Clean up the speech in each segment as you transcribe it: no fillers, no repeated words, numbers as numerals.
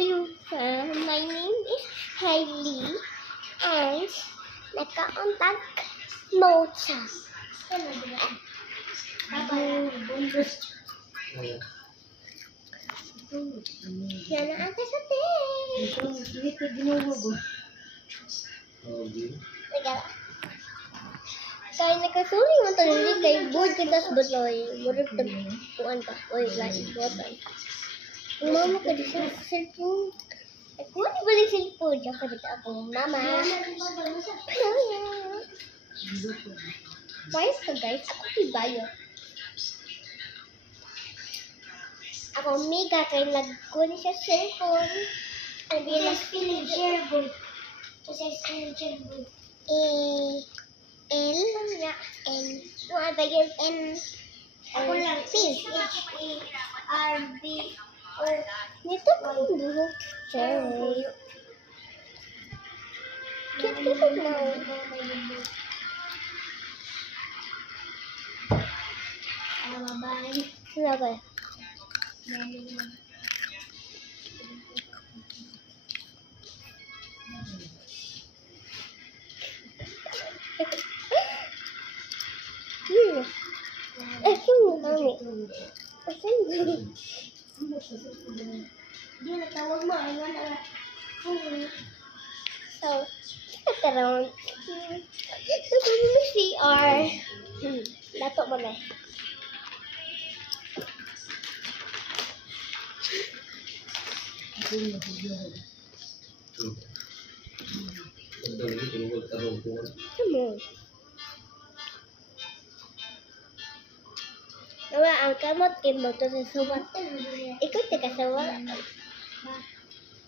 My name is Hailey and naka-untak Mocha. Yan ang ate sa Nagala. Kaya nakasuli mo ito hindi kay board ka das buloy. Murag tagpuan ka. Oy, lain buwatan. Ang mama ka di sa cellphone. Ay, kung ano ba yung cellphone? Diyan ka dito ako. Mama. Bayos ka guys. Ako tibayo. Ako mega kay nagkuni sa cellphone. Ang bilang villager boy. Kasi villager boy. L. Ano ba yun? N. Ako lang. P. H-A-R-B. Nito ko yung buhok. Cherry. Cute na. Sila ba? Sino mami? Di natawag mo. So, kita around. Ito mo CR. Lato mo na. Come Nawa ang kamot kay mo to sa suwat. Ikaw te kasawa.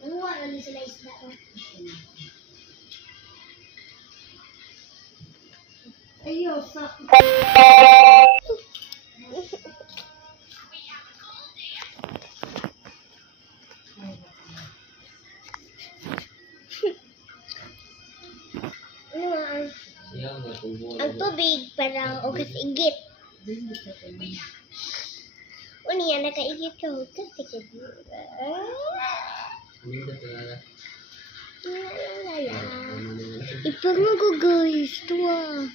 Nawa na sila isda. Ayo sa. Ang tubig parang o kasi igit. Unya nakaigit ka kasi kasi. Ipangan ko guys, tuwa.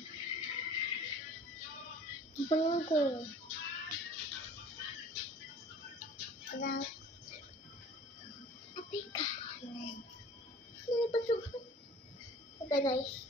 Ipangan ko. Apika. Napasok. Okay guys.